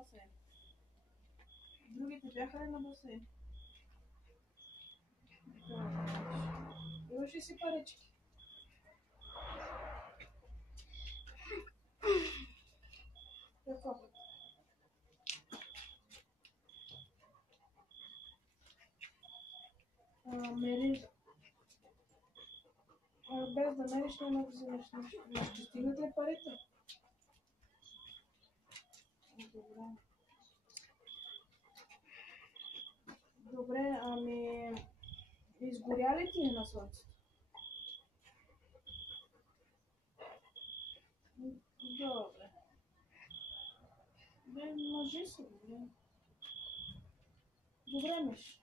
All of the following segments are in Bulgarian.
басейн? Другите бяха ли на басейн? Имаш ли си парички? Какво? Мери... без да мериш няма да вземеш нещо. Ще стигнат ли парите? Добре. Добре, ами... Изгоря ли ти на слънцето? Добре. Бе, мъжи се, бе. Добре, Миш.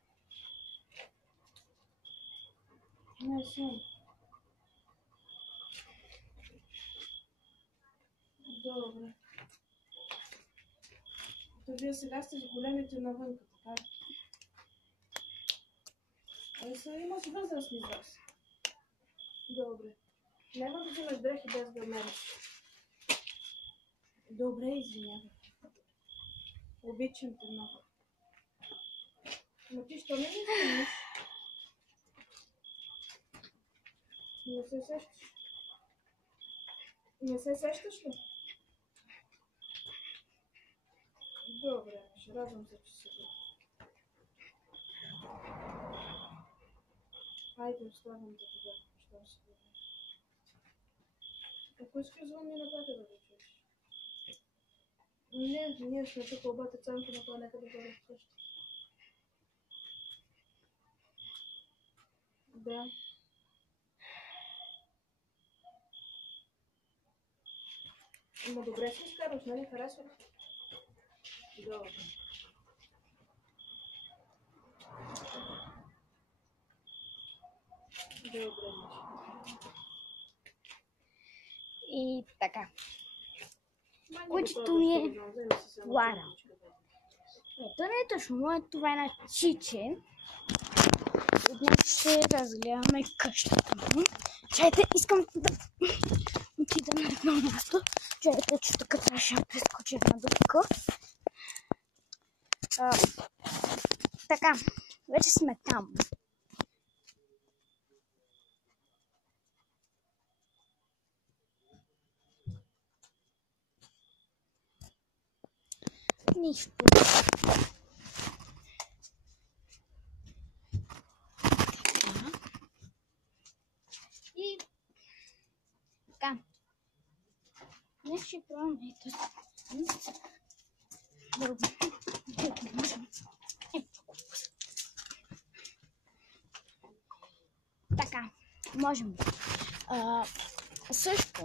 Не съм. Добре. То вие сега сте с големите навънка, така? Има си възрастни с вас. Добре. Няма да вземеш дрехи без да мериш. Добре, извинявай. Обичам те много. Но ти що не ми вземеш? Не се сещаш? Не се сещаш ли? Добре, ще радвам се, че се бъде. Хайде, оставам те тогава, щом се бъде. Ако искаш звън ми нататък да го чуеш. Не, ние сме тук, обаче цанко на това нека да бъде вкъщи. Да. Но добре се изкарваш, нали? Харесва ли? Добре. Добре, и така. Кучето ми е Лара. Ето не е точно мое, това е на Чиче. И днес ще разгледаме къщата му. Чайте, искам да отида на едно място. Чайте, че тук трябваше да прескоча една дупка. Така, вече сме там. Нищо. И така. Днес ще пробвам ето. Така, можем. Също,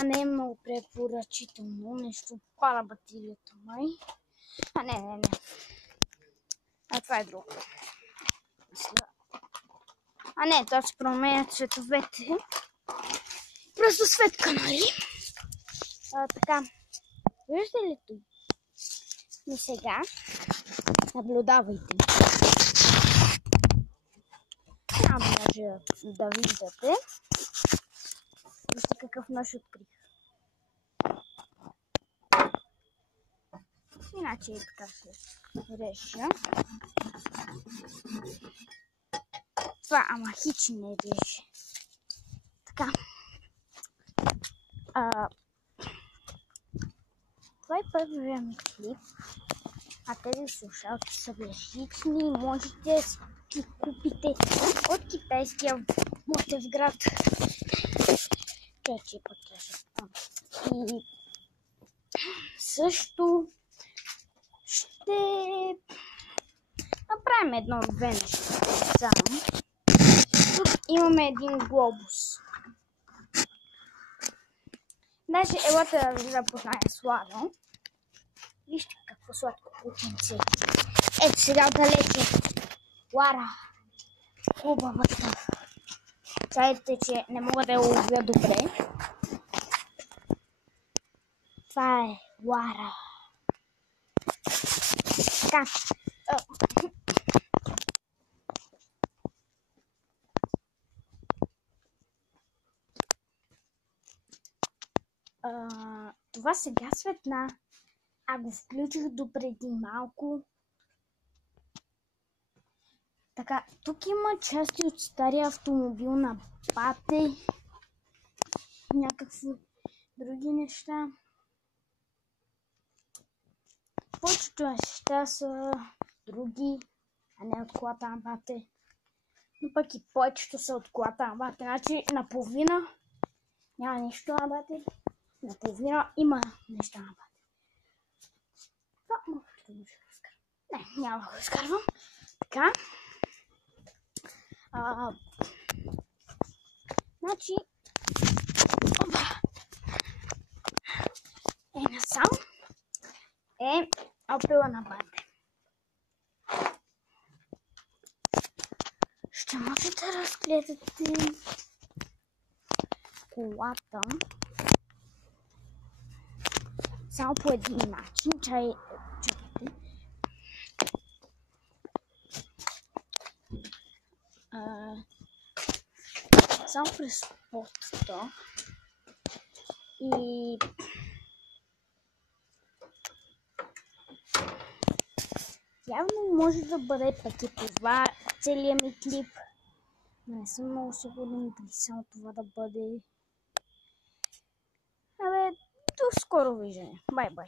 а не е много препоръчително, нещо пала батерията май. Не. Това е друго. Не, това се променят цветовете. Просто светка, нали? Така, виждате ли тук? И сега наблюдавайте. Няма може да виждате. Вижте какъв нож открих. Иначе и така се реша. Това, ама хич не реше. Така. Това е първият ми клип. А тези слушалки са безхични. Можете да ги купите от китайския Ботевград. Че пък там. И също ще направим едно-две неща. Само. Тук имаме един глобус. Даже елата да ви запозная с Ладо. Вижте какво сладко кутенце. Ето сега далече. Лара. Хубавата. Чайте, че не мога да я ловя добре. Това е Лара. Така. това сега светна. А го включих допреди малко. Така, тук има части от стария автомобил на бате. Някакви други неща. Повечето неща са други, а не от колата на бате. Но пък и повечето са от колата на бате. Значи наполовина няма нищо на бате. Наполовина има неща на бате. Това може да го изкарвам. Не, няма да го изкарвам. Така. Значи, насам е опила на бате. Ще може да разгледате колата само по един начин. Чакайте. Само през спортата и явно може да бъде пък и това целият ми клип. Не съм много сигурен дали само това да бъде. Абе, до скоро виждане. Бай-бай.